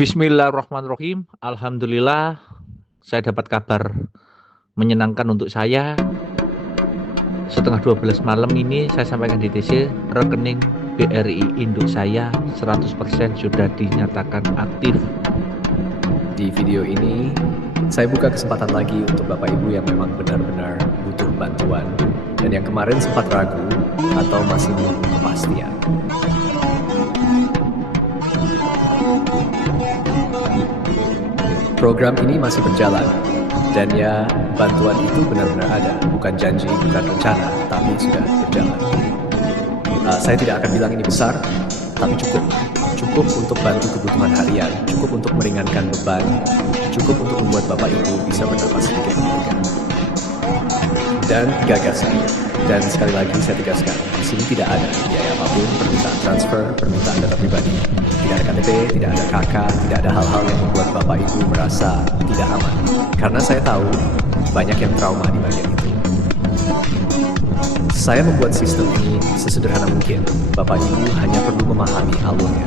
Bismillahirrahmanirrahim. Alhamdulillah, saya dapat kabar menyenangkan untuk saya. Setengah 12 malam ini saya sampaikan di TC, rekening BRI induk saya 100% sudah dinyatakan aktif. Di video ini, saya buka kesempatan lagi untuk Bapak Ibu yang memang benar-benar butuh bantuan dan yang kemarin sempat ragu atau masih menunggu kepastian. Program ini masih berjalan, dan ya, bantuan itu benar-benar ada, bukan janji, bukan rencana, tapi sudah berjalan. Saya tidak akan bilang ini besar, tapi cukup. Cukup untuk bantu kebutuhan harian, cukup untuk meringankan beban, cukup untuk membuat Bapak Ibu bisa bernapas sedikit lega. Dan gagasan. Dan sekali lagi saya tegaskan, di sini tidak ada biaya apapun, permintaan transfer, permintaan data pribadi. Tidak ada KTP, tidak ada KK, tidak ada hal-hal yang membuat Bapak Ibu merasa tidak aman. Karena saya tahu banyak yang trauma di bagian itu. Saya membuat sistem ini sesederhana mungkin. Bapak Ibu hanya perlu memahami alurnya,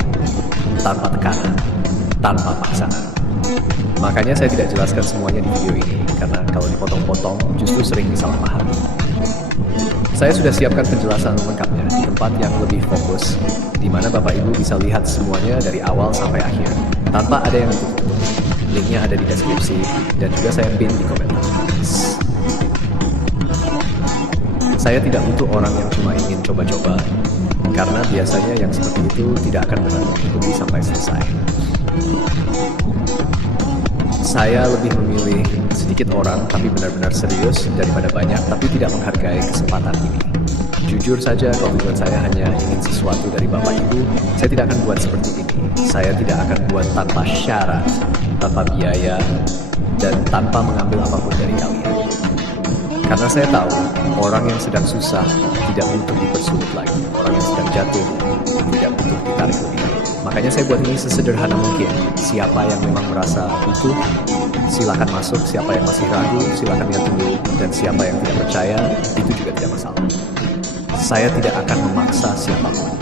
tanpa tekanan, tanpa paksaan. Makanya saya tidak jelaskan semuanya di video ini, karena kalau dipotong-potong justru sering disalahpahami. Saya sudah siapkan penjelasan lengkapnya di tempat yang lebih fokus, di mana Bapak Ibu bisa lihat semuanya dari awal sampai akhir, tanpa ada yang ditutup. Linknya ada di deskripsi, dan juga saya pin di komentar. Saya tidak butuh orang yang cuma ingin coba-coba, karena biasanya yang seperti itu tidak akan benar mengikuti sampai selesai. Saya lebih memilih sedikit orang tapi benar-benar serius daripada banyak tapi tidak menghargai kesempatan ini. Jujur saja, kalau tujuan saya hanya ingin sesuatu dari Bapak Ibu, saya tidak akan buat seperti ini. Saya tidak akan buat tanpa syarat, tanpa biaya, dan tanpa mengambil apapun dari kalian. Karena saya tahu, orang yang sedang susah tidak butuh dipersulit lagi. Orang yang sedang jatuh tidak butuh ditarik lebih. Makanya saya buat ini sesederhana mungkin. Siapa yang memang merasa butuh, silakan masuk. Siapa yang masih ragu, silakan lihat dulu. Dan siapa yang tidak percaya, itu juga tidak masalah. Saya tidak akan memaksa siapapun.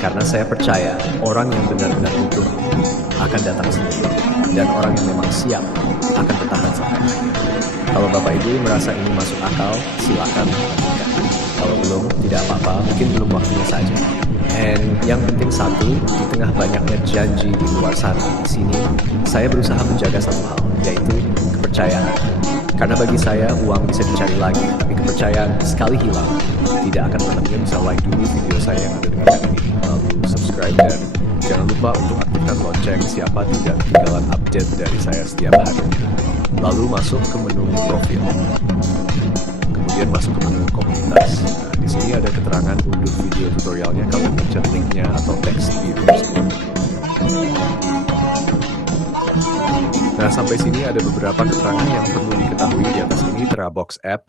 Karena saya percaya, orang yang benar-benar butuh akan datang sendiri. Dan orang yang memang siap akan bertahan sampai akhir. Kalau Bapak Ibu merasa ini masuk akal, silakan lanjutkan. Kalau belum, tidak apa-apa, mungkin belum waktunya saja. And yang penting satu, di tengah banyaknya janji di luar sana, di sini, saya berusaha menjaga satu hal, yaitu kepercayaan. Karena bagi saya, uang bisa dicari lagi, tapi kepercayaan sekali hilang, tidak akan pernah. Bisa like dulu video saya yang ada dengan ini, lalu subscribe, dan jangan lupa untuk aktifkan lonceng siapa tidak ketinggalan update dari saya setiap hari. Lalu masuk ke menu profil, kemudian masuk ke menu komunitas. Nah, di sini ada keterangan unduh video tutorialnya, kalau pencet linknya atau teks biru tersebut. Nah, sampai sini ada beberapa keterangan yang perlu diketahui. Di atas ini Terabox App.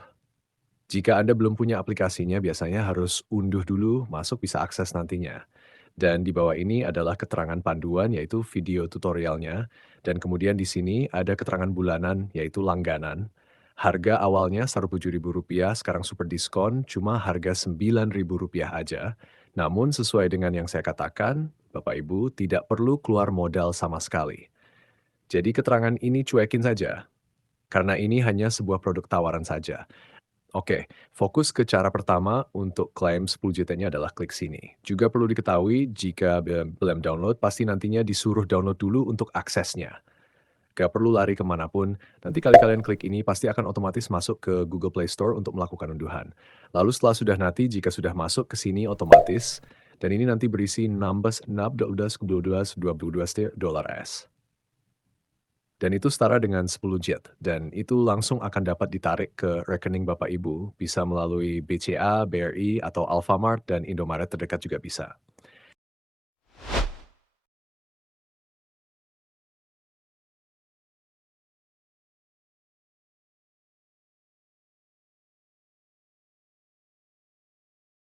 Jika Anda belum punya aplikasinya, biasanya harus unduh dulu, masuk bisa akses nantinya. Dan di bawah ini adalah keterangan panduan, yaitu video tutorialnya. Dan kemudian di sini ada keterangan bulanan, yaitu langganan. Harga awalnya Rp17.000, sekarang super diskon, cuma harga Rp9.000 aja. Namun sesuai dengan yang saya katakan, Bapak Ibu tidak perlu keluar modal sama sekali. Jadi keterangan ini cuekin saja, karena ini hanya sebuah produk tawaran saja. Oke, fokus ke cara pertama untuk klaim 10 JT-nya adalah klik sini. Juga perlu diketahui, jika belum download, pasti nantinya disuruh download dulu untuk aksesnya. Gak perlu lari kemanapun, nanti kali kalian klik ini pasti akan otomatis masuk ke Google Play Store untuk melakukan unduhan. Lalu setelah sudah nanti, jika sudah masuk ke sini otomatis, dan ini nanti berisi $12.12 dan itu setara dengan 10 JET, dan itu langsung akan dapat ditarik ke rekening Bapak Ibu, bisa melalui BCA, BRI, atau Alfamart, dan Indomaret terdekat juga bisa.